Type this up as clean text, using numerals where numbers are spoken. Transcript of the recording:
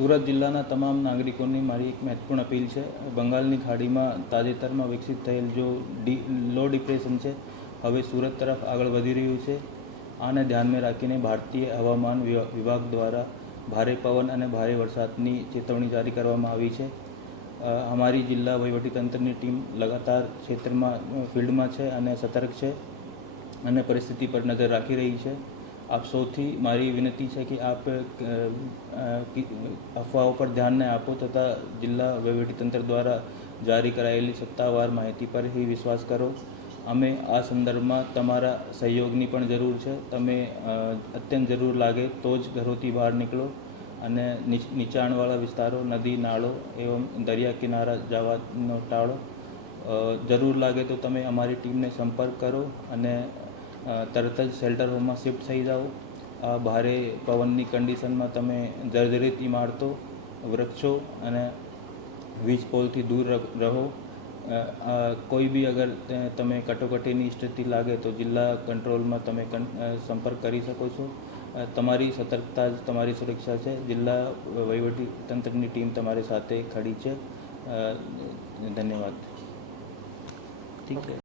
સુરત જિલ્લાના તમામ નાગરિકોની મારી એક મહત્વપૂર્ણ અપીલ છે. બંગાળની ખાડીમાં તાજેતરમાં વિકસિત થયેલ જો લો ડિપ્રેશન છે હવે સુરત તરફ આગળ વધી રહ્યું છે. આને ધ્યાનમાં રાખીને ભારતીય હવામાન વિભાગ દ્વારા ભારે પવન અને ભારે વરસાદની ચેતવણી જારી કરવામાં આવી છે. અમારી જિલ્લા વહીવટીતંત્રની ટીમ લગાતાર ક્ષેત્રમાં ફિલ્ડમાં છે અને સતર્ક છે અને પરિસ્થિતિ પર નજર રાખી રહી છે. આપ સૌથી મારી વિનંતી છે કે આપ અફવાઓ પર ધ્યાન ન આપો તથા જિલ્લા વહીવટીતંત્ર દ્વારા જારી કરાયેલી સત્તાવાર માહિતી પર ही વિશ્વાસ કરો. અમે આ સંદર્ભમાં તમારા સહયોગની પણ જરૂર છે. તમે અત્યંત જરૂર લાગે તો જ ઘરોથી બહાર નીકળો અને નીચાણવાળા વિસ્તારો, નદી, નાળો એવં દરિયા કિનારા જવાનો ટાળો. જરૂર લાગે તો તમે અમારી ટીમને સંપર્ક કરો અને તરત જ શેલ્ટર હોમમાં શિફ્ટ થઈ જાઓ. આ ભારે પવનની કન્ડિશનમાં તમે જર્જરિત ઇમારતો, વૃક્ષો અને વીજ પોલથી દૂર રહો. કોઈ બી અગર તમે કટોકટીની સ્થિતિ લાગે તો જિલ્લા કંટ્રોલમાં તમે સંપર્ક કરી શકો છો. તમારી સતર્કતા જ તમારી સુરક્ષા છે. જિલ્લા વહીવટીતંત્રની ટીમ તમારી સાથે ખડી છે. ધન્યવાદ. ઠીક છે.